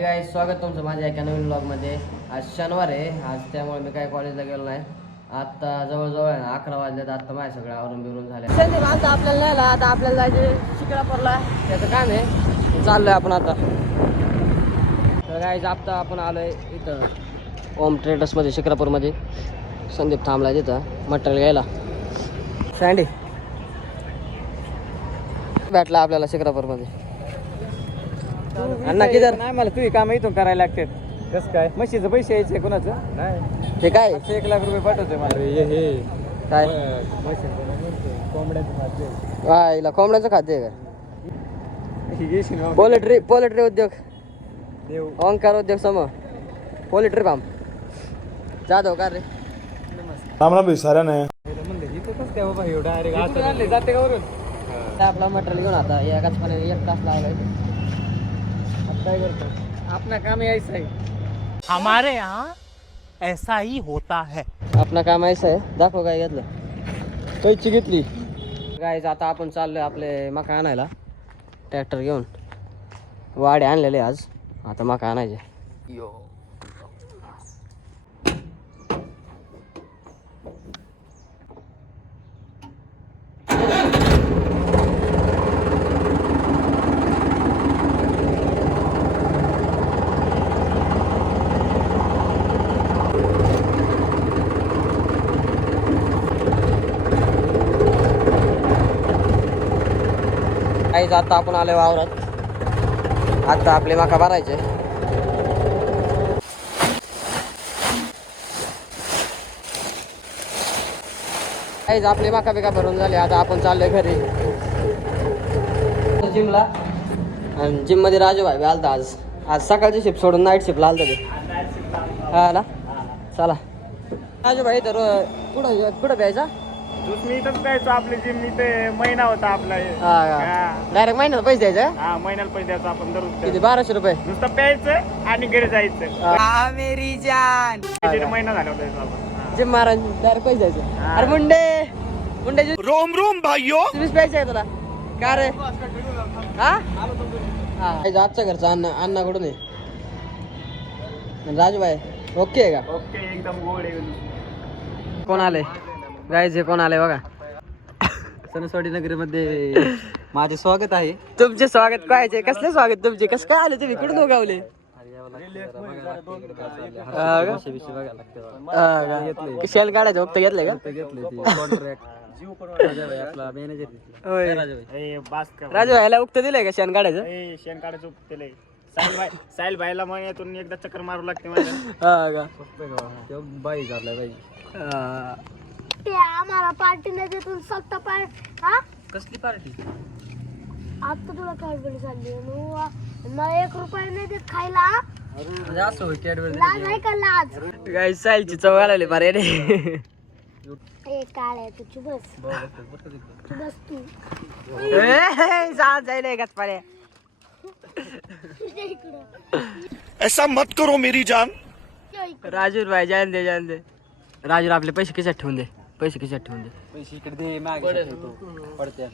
गाईस, स्वागत तुमचं माझ्या एका नवीन ब्लॉगमध्ये. आज शनिवार आहे, आज त्यामुळे मी काय कॉलेजला गेलो नाही. आता जवळजवळ आहे ना 11 वाजल्यात. आता माझ्या सगळं आवरून बिरून झालं. संदीप आता आपल्याला नेला, आता आपल्याला जायचं शिक्रापूरला. त्याचं काम आहे, चाललोय आपण आता. तर गाईस, आता आपण आलोय इथं ओम ट्रेडर्समध्ये शिक्रापूरमध्ये. संदीप थांबलाय तिथं मटेरियल घ्यायला. सँडी भेटला आपल्याला शिक्रापूरमध्ये. अण्णा किधर? नाही, मला तुझी काम इथून करायला लागतात. कसं काय? म्हशीचं पैसे यायचे कोणाचं? नाही, ते काय 1 लाख रुपये पाठवतोय मला. हे काय कोंबड्याचं खाद्य. हिला कोंबड्याचं खाते आहे का? पोल्ट्री उद्योग, ओंकार उद्योग समूह, पोल्ट्री फार्म. जाधव का रे? रामराम भाई साऱ्या नाही जाते का वरून? आपला मटेरियल घेऊन आता एकाच पण 1 तास लावलाय. काय करतो? आपलं काम यायचं आहे. हमारे यहाँ ऐसा ही होता है. आपलं काम असं आहे. दाखव काय घेतलं. कैची घेतली. गाईज, आता आपण चाललोय आपले मका आणायला ट्रॅक्टर घेऊन. वाडे आणलेले आज. आता मका आणायचे. गाईज, आता आपण आलोय वावरात. आता आपले मका भरायचे. गाईज, आपले मका बिका भरून झाले. आता आपण चाललोय घरी जिमला. आणि जिम मध्ये राजू भाई आलता आज. आज सकाळची शिफ्ट सोडून नाईट शिफ्टला आलता ते. हा ना, चला. राजू भाई तर कुठं प्यायचा? दूध मी इथंच प्यायचो. आपली जिम इथे महिना होता आपला. डायरेक्ट महिन्यात पैसे द्यायचे. हा, महिन्याला पैसे द्यायचा आपण दररोज. किती? 1200 रुपये. नुसतं प्यायचं आणि घरी जायचं. मेरी जान. महिना झाला होता आपण. जिम मारायला डायरेक्ट पैसे द्यायचे. अरे मुंडे रोम रोम भाइयों. तुम्हीच प्यायचे आहे तुला का रे? हा, आजच्या घरचा अण्णाकडून आहे. राजू भाई ओके आहे का? ओके, एकदम गोड आहे. कोण आले गाईज? हे कोण आले बघा. सणसवाडी नगरीमध्ये माझे स्वागत आहे. तुमचे स्वागत करायचे. कसले स्वागत तुमचे? कसं काय आले तुम्ही? कुठून उगावले? शेल काढायचं फक्त घेतलंय का? राजू भाईला उक्त दिलंय का शेण काढायचं? शेण काढायचं उपतेलंय. साहिल भाईला महिन्यातून एकदा चक्कर मारू लागते माझ्या. हा का? बाई झालाय बाई. ते आम्हाला पार्टी नाही देतून फक्त हा कसली पार्टी? आता तुला कॅडबरी चालली मला 1 रुपया नाही देत खायला. लाज आहे का लाज? काय सायलची चव आलेली बारे रे. ए काळ्या तू बस तू जायला का पारे. ऐसा मत करो मेरी जान. राजू भाई जान दे. राजू आपले पैसे खिशात ठेवून दे. पैसे खिशात ठेवून दे. पैसे इकडे दे. मागे पडते.